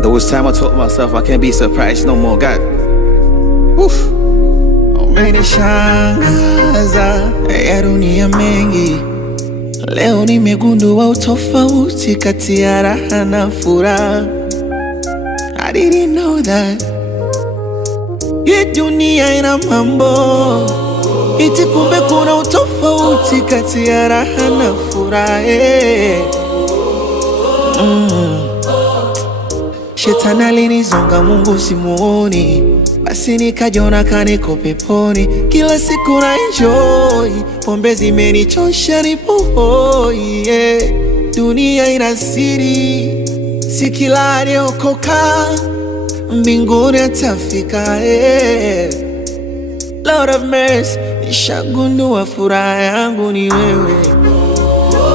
There was time I told myself I can't be surprised no more. God, woof. Umenishangaza ya dunia mengi. Leo nimegundua utofauti kati ya raha na furaha. I didn't know that hii dunia ina mambo, iti kumbe kuna utofauti kati ya raha na furaha. Shetani alinizonga, Mungu simuoni, basi nikajiona kaniko peponi. Kila siku na enjoy, pombe zimenichosha nipo hoi. Dunia ina siri, si kila aliokoka mbinguni atafika. Lord of mercy, nishagundua furaha yangu ni wewe.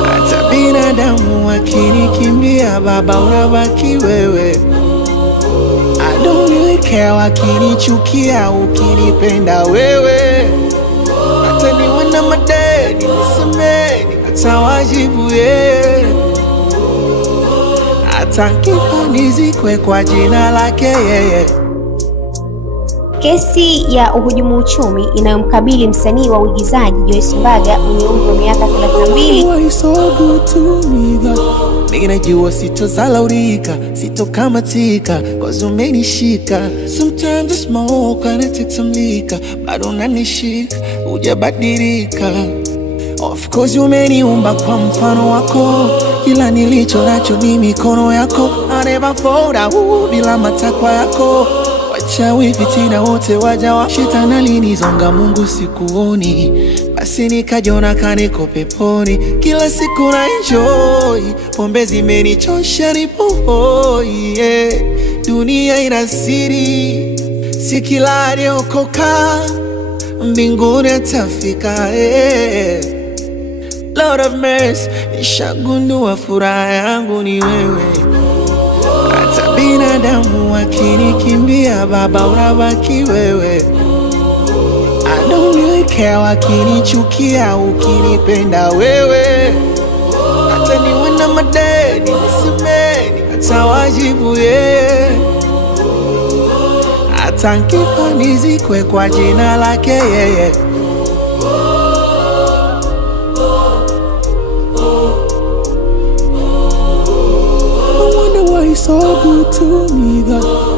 Hata binadamu wakinikimbia, Baba unabaki wewe. I don't really care wakinichukia, ukinipenda wewe. Hata niwe na madeni nisameni, hata wajibu hata kifa nizikwe kwa jina lake yeye. Kesi ya uhujumu uchumi inayomkabili msanii wa uigizaji Joyce Mbaga mwenye umri wa miaka 32. Ninajua sitozalaulika, sitokamatika, cause umenishika. Sometimes I smoke and I take some liquor, bado unanishika, hujabadilika. Of course umeniumba kwa mfano wako, kila nilicho nacho ni mikono yako. I never fall down bila matakwa yako. Wachawi fitina wote wajawa, shetani alinizonga, Mungu sikuoni, basi nikajiona kaniko peponi. Kila siku na enjoy, pombe zimenichosha nipo hoi. Dunia ina siri, si kila aliokoka mbinguni atafika. Lord of mercy, nishagundua furaha yangu ni wewe. Hata binadamu wakinikimbia, Baba unabaki wewe. I don't really care wakinichukia, ukinipenda wewe. Hata niwe na madeni nisameni, hata wajibu hata nkifa nizikwe kwa jina lake yeye. So good to me, God.